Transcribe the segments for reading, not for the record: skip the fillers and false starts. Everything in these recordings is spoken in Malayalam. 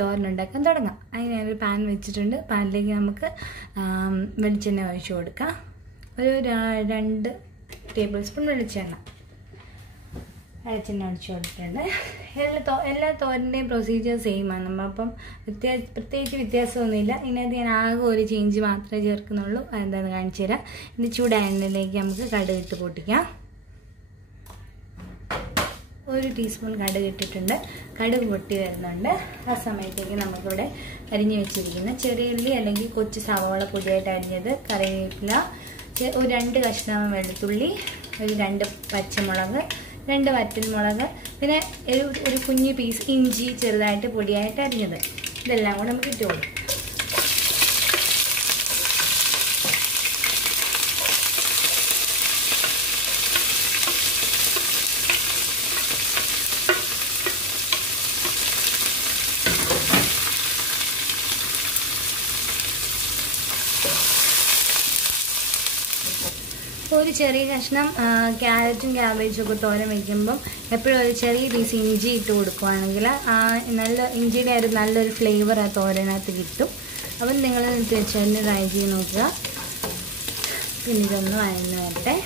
തോരൻ ഉണ്ടാക്കാൻ തുടങ്ങാം. അതിന് ഞാനൊരു പാൻ വെച്ചിട്ടുണ്ട്. പാനിലേക്ക് നമുക്ക് വെളിച്ചെണ്ണ ഒഴിച്ചു കൊടുക്കാം. ഒരു 2 ടേബിൾ സ്പൂൺ വെളിച്ചെണ്ണ ഒഴിച്ചു കൊടുത്തിട്ടുണ്ട്. എല്ലാ തോരൻ്റെയും പ്രൊസീജിയർ സെയിമാണ്. നമ്മളിപ്പം പ്രത്യേകിച്ച് വ്യത്യാസമൊന്നുമില്ല. ഇതിനകത്ത് ഞാൻ ആകെ ഒരു ചേഞ്ച് മാത്രമേ ചേർക്കുന്നുള്ളൂ. അതെന്താണെന്ന് കാണിച്ചു തരാം. ഇത് ചൂടായ എണ്ണയിലേക്ക് നമുക്ക് കടുക് ഇട്ട് പൊട്ടിക്കാം. 1 ടീസ്പൂൺ കടുക് ഇട്ടിട്ടുണ്ട്. കടുക് പൊട്ടി വരുന്നുണ്ട്. ആ സമയത്തേക്ക് നമുക്കിവിടെ അരിഞ്ഞു വെച്ചിരിക്കുന്ന ചെറിയ ഉള്ളി അല്ലെങ്കിൽ കൊച്ചു സവാള പൊടിയായിട്ട് അരിഞ്ഞത്, കറിവേപ്പില, ഒരു 2 കഷ്ണം വെളുത്തുള്ളി, ഒരു 2 പച്ചമുളക്, 2 വറ്റൽമുളക്, പിന്നെ ഒരു കുഞ്ഞു പീസ് ഇഞ്ചി ചെറുതായിട്ട് പൊടിയായിട്ട് അരിഞ്ഞത്, ഇതെല്ലാം കൂടെ നമുക്ക് ഇട്ട് കൊടുക്കും. ഒരു ചെറിയ കഷ്ണം ക്യാരറ്റും ക്യാബേജും ഒക്കെ തോരൻ വയ്ക്കുമ്പം എപ്പോഴും ഒരു ചെറിയ പീസ് ഇഞ്ചി ഇട്ട് കൊടുക്കുകയാണെങ്കിൽ നല്ല ഇഞ്ചിയുടെ ഒരു നല്ലൊരു ഫ്ലേവർ ആ തോരനകത്ത് കിട്ടും. അപ്പം നിങ്ങൾ തീർച്ചയായിട്ടും ട്രൈ ചെയ്ത് നോക്കുക. പിന്നെ ഇതൊന്ന് വഴന്ന് വരട്ടെ.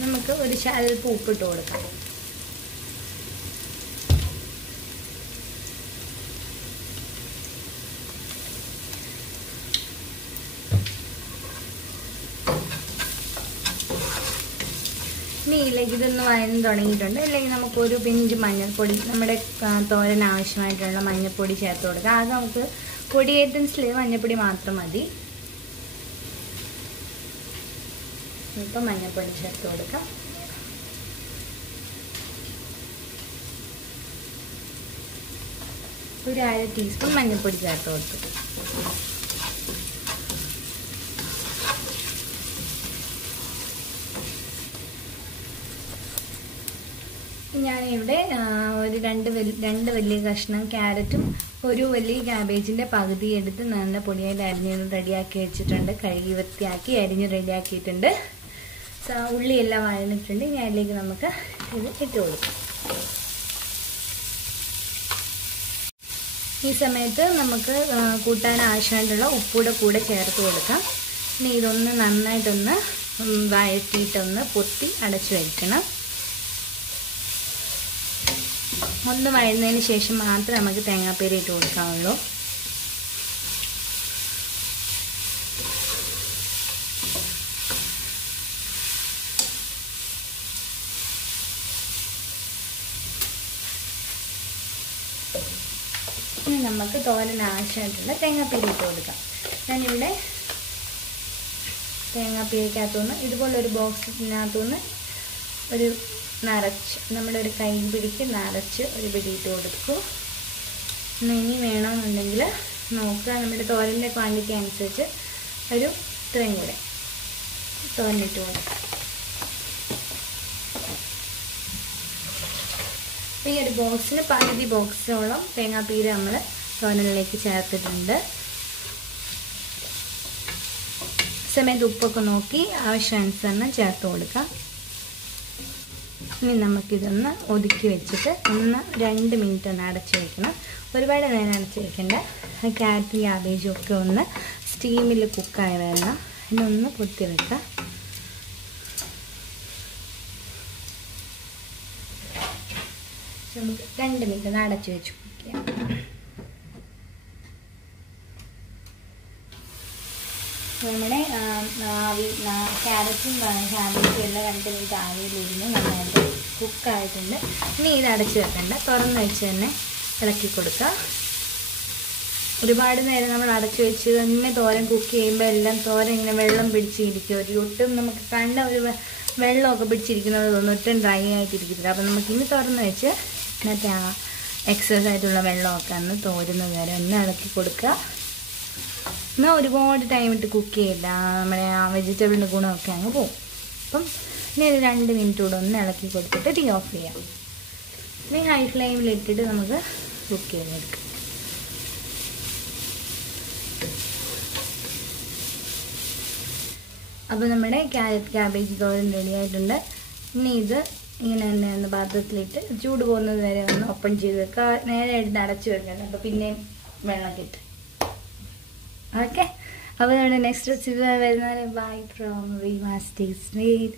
നമുക്ക് ഒരു അല്പം ഉപ്പിട്ട് കൊടുക്കാം. ഇനി ഇതിലേക്ക് ഇതൊന്ന് വഴന്ന് തുടങ്ങിയിട്ടുണ്ട്. അല്ലെങ്കിൽ നമുക്കൊരു പിഞ്ച് മഞ്ഞൾപ്പൊടി, നമ്മുടെ തോരൻ ആവശ്യമായിട്ടുള്ള മഞ്ഞൾപ്പൊടി ചേർത്ത് കൊടുക്കാം. ആകെ നമുക്ക് പൊടി ഐറ്റംസിൽ മഞ്ഞൾപ്പൊടി മാത്രം മതി. ഇപ്പം മഞ്ഞൾപ്പൊടി ചേർത്ത് കൊടുക്കാം. ഒരു 1/2 ടീസ്പൂൺ മഞ്ഞൾപ്പൊടി ചേർത്ത് കൊടുത്തു. ഞാനിവിടെ ഒരു 2 വലിയ കഷ്ണം ക്യാരറ്റും ഒരു വലിയ ക്യാബേജിൻ്റെ പകുതി എടുത്ത് നല്ല പൊടിയായിട്ട് അരിഞ്ഞ് റെഡിയാക്കി വെച്ചിട്ടുണ്ട്. കഴുകി വൃത്തിയാക്കി അരിഞ്ഞ് റെഡിയാക്കിയിട്ടുണ്ട്. ഉള്ളിയെല്ലാം വഴന്നിട്ടുണ്ട്. ഇനി അതിലേക്ക് നമുക്ക് ഇത് ഇട്ട് കൊടുക്കാം. ഈ സമയത്ത് നമുക്ക് കൂട്ടാൻ ആവശ്യമായിട്ടുള്ള ഉപ്പൂടെ ചേർത്ത് കൊടുക്കാം. ഇനി ഇതൊന്ന് നന്നായിട്ടൊന്ന് വഴറ്റിയിട്ടൊന്ന് പൊത്തി അടച്ചു വയ്ക്കണം. ഒന്ന് വഴന്നതിന് ശേഷം മാത്രമേ നമുക്ക് തേങ്ങാപ്പീര ഇട്ട് കൊടുക്കാവുള്ളൂ. ഇനി നമുക്ക് തോരൻ ആവശ്യമായിട്ടുള്ള തേങ്ങാപ്പീര ഇട്ട് കൊടുക്കാം. ഞാനിവിടെ തേങ്ങാപ്പീരക്കകത്തുനിന്ന് ഇതുപോലൊരു ബോക്സിനകത്തുനിന്ന് ഒരു നിറച്ച്, നമ്മുടെ ഒരു കൈ പിടിക്ക് നിറച്ച് ഒരു പിടിയിട്ട് കൊടുക്കും. ഇനി വേണമെന്നുണ്ടെങ്കിൽ നോക്കുക, നമ്മുടെ തോരൻ്റെ ക്വാണ്ടിറ്റി അനുസരിച്ച് ഒരു ഇത്രയും കൂടെ തോരനിട്ട് കൊടുക്കാം. ഈ ഒരു ബോക്സിന് പകുതി ബോക്സോളം തേങ്ങാപ്പീര നമ്മൾ തോരനിലേക്ക് ചേർത്തിട്ടുണ്ട്. സമയത്ത് ഉപ്പൊക്കെ നോക്കി ആവശ്യാനുസരണം ചേർത്ത് കൊടുക്കാം. ഇനി നമുക്കിതൊന്ന് ഒതുക്കി വെച്ചിട്ട് 2 മിനിറ്റ് ഒന്ന് അടച്ച് വയ്ക്കണം. ഒരുപാട് നേരം അടച്ച് വയ്ക്കേണ്ട. ക്യാരറ്റും ക്യാബേജും ഒക്കെ ഒന്ന് സ്റ്റീമിൽ കുക്കായി വരണം. ഇതൊന്ന് പൊത്തി വെക്കാം. നമുക്ക് 2 മിനിറ്റ് ഒന്ന് അടച്ച് വെച്ച് കുക്ക് ചെയ്യാം. നമ്മുടെ ക്യാരറ്റും ക്യാബേജും എല്ലാം 2 മിനിറ്റ് ആവിയിലിരുന്ന് നന്നായിട്ട് കുക്കായിട്ടുണ്ട്. ഇനി ഇത് അടച്ച് വെക്കണ്ട, തുറന്ന് വെച്ച് തന്നെ ഇളക്കി കൊടുക്കുക. ഒരുപാട് നേരം നമ്മൾ അടച്ചു വെച്ച് തന്നെ തോരൻ കുക്ക് ചെയ്യുമ്പോൾ എല്ലാം തോരൻ ഇങ്ങനെ വെള്ളം പിടിച്ചിരിക്കും. ഒട്ടും നമുക്ക് കണ്ട ഒരു വെള്ളമൊക്കെ പിടിച്ചിരിക്കുന്നത് തോന്നുന്നു, ഒട്ടും ഡ്രൈ ആയിട്ടിരിക്കത്തില്ല. അപ്പം നമുക്കിനി തുറന്ന് വെച്ച് മറ്റേ ആ എക്സസ് ആയിട്ടുള്ള വെള്ളമൊക്കെ ഒന്ന് തോരുന്നത് വരെ ഒന്ന് ഇളക്കി കൊടുക്കുക. എന്നാൽ ഒരുപാട് ടൈം ഇട്ട് കുക്ക് ചെയ്യില്ല, നമ്മുടെ ആ വെജിറ്റബിളിൻ്റെ ഗുണമൊക്കെ അങ്ങ് പോകും. അപ്പം ഇനി ഒരു 2 മിനിറ്റ് കൂടെ ഒന്ന് ഇളക്കി കൊടുത്തിട്ട് ടീ ഓഫ് ചെയ്യാം. ഇനി ഹൈ ഫ്ലെയിമിലിട്ടിട്ട് നമുക്ക് കുക്ക് ചെയ്തെടുക്കാം. അപ്പോൾ നമ്മുടെ ക്യാരറ്റ് ക്യാബേജ് തോരൻ റെഡി ആയിട്ടുണ്ട്. ഇനി ഇത് ഇങ്ങനെ തന്നെ ഒന്ന് പാത്രത്തിലിട്ട് ചൂട് പോകുന്നത് വരെ ഒന്ന് ഓപ്പൺ ചെയ്ത് വെക്കുക. നേരെ എടുത്ത് അടച്ചു വെക്കണം. അപ്പോൾ പിന്നെയും വെള്ളം കിട്ടും. ഓക്കെ, അപ്പോൾ നമ്മുടെ നെക്സ്റ്റ് റെസിപ്പി വരുന്നത് ബൈ ഫ്രോം റീമാസ് ടേസ്റ്റ്മേഡ്.